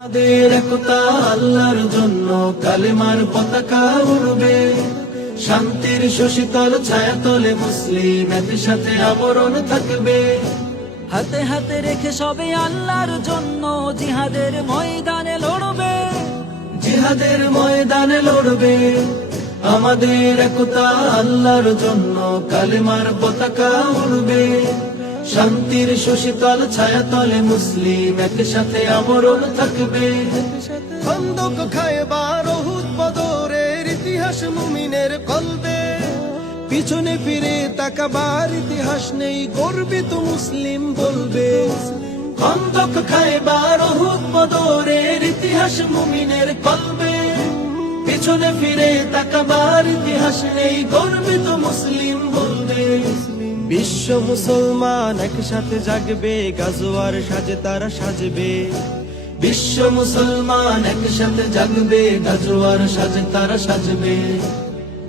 আমাদের একতা আল্লাহর জন্য কালেমার পতাকা উড়বে, শান্তির শশীতল ছায়াতলে মুসলিম একসাথে আবরণ থাকবে। হাতে হাতে রেখে সবে আল্লাহর জন্য জিহাদের ময়দানে লড়বে, জিহাদের ময়দানে লড়বে। আমাদের একতা আল্লাহর জন্য কালেমার পতাকা উড়বে, শান্তির শশীতল ছায়াতলে মুসলিম একসাথে আবরণ থাকবে। খন্দক খায়বার উহুদ বদরের ইতিহাস মুমিনের কলবে, পিছনে ফিরে তাকাবার ইতিহাস নেই, গর্বিত মুসলিম বলবে। খন্দক খায়বার উহুদ বদরের ইতিহাস মুমিনের কলবে, পিছনে ফিরে তাকাবার ইতিহাস নেই, গর্বিত মুসলিম বলবে। বিশ্ব মুসলমান একসাথে জাগবে, গাজোয়ার সাজে তারা সাজবে। বিশ্ব মুসলমান একসাথে জাগবে, গাজোয়ার সাজে তারা সাজবে।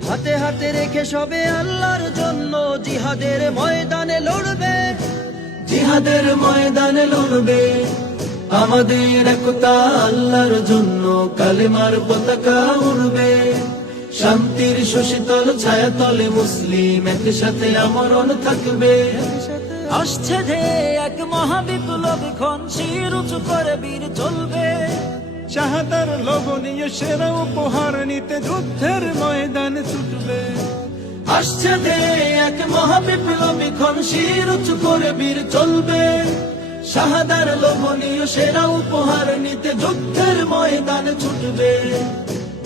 হাতে হাতে রেখে সবে আল্লাহর জন্য জিহাদের ময়দানে লড়বে, জিহাদের ময়দানে লড়বে। আমাদের একতা আল্লাহর জন্য কালেমার পতাকা উড়বে, শান্তির শশীতল ছায়াতলে মুসলিম একসাথে আবরণ থাকবে। আসছে যে এক মহাবিপ্লবী ক্ষণ, শির উঁচু করে বীর চলবে। শাহাদার লোভনীয় সেরা উপহার নিতে যুদ্ধের ময়দানে ছুটবে। আসছে যে এক মহাবিপ্লবী ক্ষণ, শির উঁচু করে বীর চলবে। শাহাদার লোভনীয় সেরা উপহার নিতে যুদ্ধের ময়দানে ছুটবে।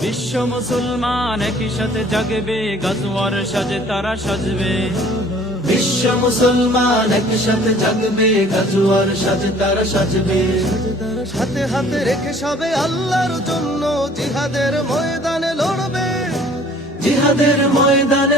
বিশ্ব মুসলমান একই সাথে জাগবে, গাজওয়ার সাজে তারা সাজবে। বিশ্ব মুসলমান একসাথে জাগবে, গাজোয়ার সাজে তারা সাজবে। হাতে হাতে রেখে সবে আল্লাহর জন্য জিহাদের ময়দানে লড়বে। জিহাদের ময়দানে